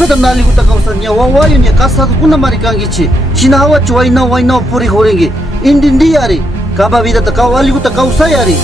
beda nali kuta kausanya wawayu nya kasatu kuna marikangichi sina hawa waina puri horengi indindi yari kaba vida ta kawali kuta kausayari